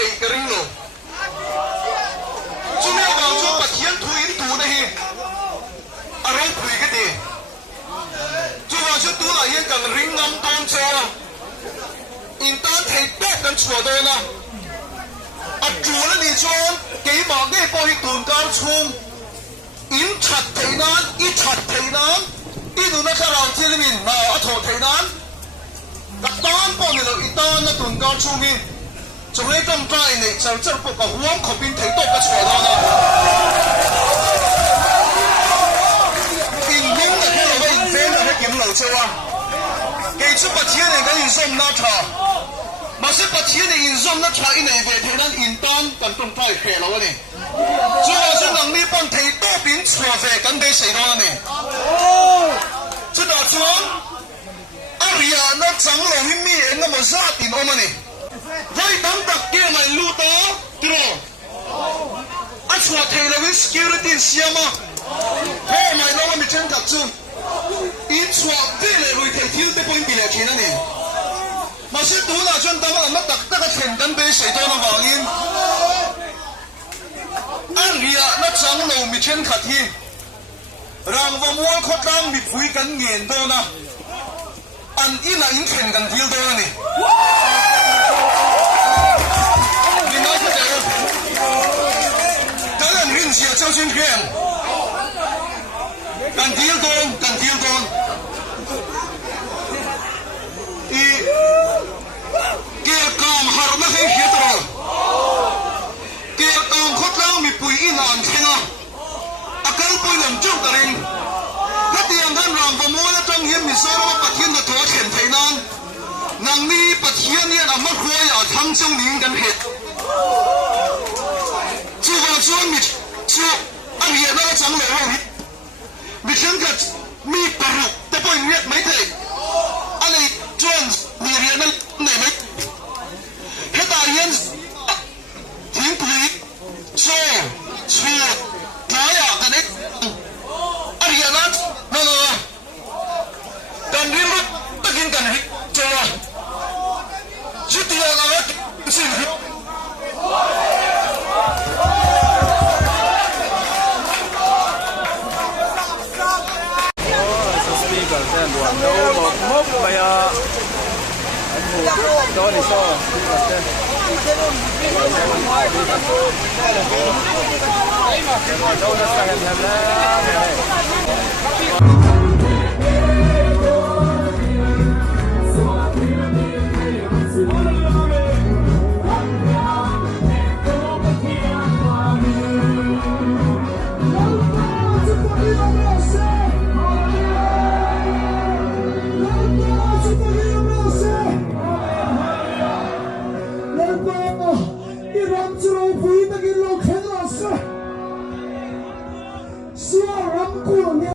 被个人咯。做咩讲做白天推度的嘿？阿龙推个的，做话说度来也讲人暗当车啊，因单提得跟错的呢。阿做了你说几万嘅波去断交冲，因拆提难，一拆提难，一度那卡老天里面啊阿头提难。單幫你留意單一段交粗面，仲喺咁大嚟就真係個往嗰邊睇多嘅錯啦。電影就睇落去唔正就係點流做啊？記出白錢嚟緊要送那茶，mà sẽ bắt錢嚟要送那茶，因為về睇單現單咁咁快撇落嚟，所以話說能呢幫睇多邊錯về緊俾誰多啦呢？這大裝。Aria na chang lo hi mi en mo za tin o mani vai dam tak ke mai lu to tro a chua thei lo wi security siama he mai lo mi chen kap chu in chua te le rui thei thil te point bi le khin ani ma se tu na chen dam na tak tak a chen dan be sei to na wangin Aria na chang lo mi chen khat hi rang wa mual khot rang mi phui kan ngen do na anh in là in khen gần thiếu tôi này,你拿出来，当然认识周俊片，gần thiếu tôi，kia con har na hay hết rồi, kia con khốt lao mi bùi in ăn khen à, akal bùi làm chung cả lên. Các tiền thân rằng và mua nó trong hiểm sao nó bắt thiên là thua tiền thấy nan nàng mi bắt thiên nhiên là mất khối ở thăm trong những gần hết chú vào chú chú anh hiện nó chẳng lẽ không bị chân thật mi bả tập bồi nguyệt mấy thầy anh ấy chuyên mi hiện nó này mấy hết đại hiện tiếng quý cho chú nói à cái đấy anh hiện nó dan dia takin kan coba cuti yang awak sini speaker sen luan đâu một mốc bây giờ anh đó thì sao speaker sen đâu nó sang em là